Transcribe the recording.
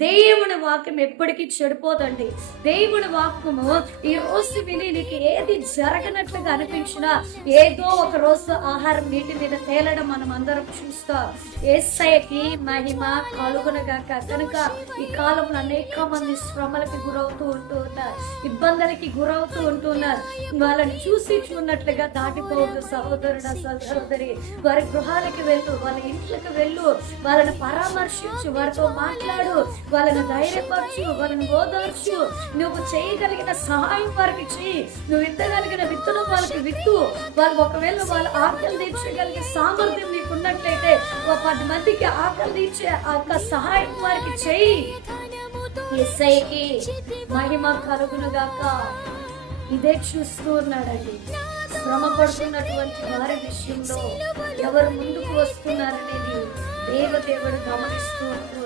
దేవుని వాక్యం ఎప్పటికీ చెడిపోదండి. దేవుని వాక్యము ఈ రోజు విని నీకు ఏది జరగనట్లుగా అనిపించినా ఏదో ఒక రోజు ఆహారం నీటి మీద తేలడం మనం అందరం చూస్తాం. ఏసయ్యకి మహిమ కలుగునగాక కనుక ఈ కాలంలో అనేక మంది శ్రమలకి గురవుతూ ఉంటూ ఉన్నారు. ఇబ్బందులకి గురవుతూ ఉంటున్నారు వాళ్ళని చూసి చూన్నట్లుగా దాటిపోవద్దు సహోదరుడు సహోదరి. వారి గృహాలకి వెళ్ళు వాళ్ళ ఇంట్లోకి వెళ్ళు. వాళ్ళని పరామర్శించు వారితో మాట్లాడు. వాళ్ళని ధైర్యపరచు వాళ్ళని ఓదార్చు. నువ్వు చేయగలిగిన సహాయం వారికి చేయి నువ్వు విత్తగలిగిన విత్తనం వాళ్ళకి విత్తు వాళ్ళు ఒకవేళ వాళ్ళ ఆకలి తీర్చగలిగే సామర్థ్యం నీకు ఉన్నట్లయితే ఒక పది మందికి ఆకలి తీర్చే ఆ సహాయం వారికి చేయి ఎస్ఐకి మహిమ కలుగునుగాక ఇదే చూస్తూ ఉన్నాడండి. శ్రమ పడుతున్నటువంటి వారి విషయంలో ఎవరు ముందుకు వస్తున్నారనేది దేవదేవుడు గమనిస్తూ ఉంటూ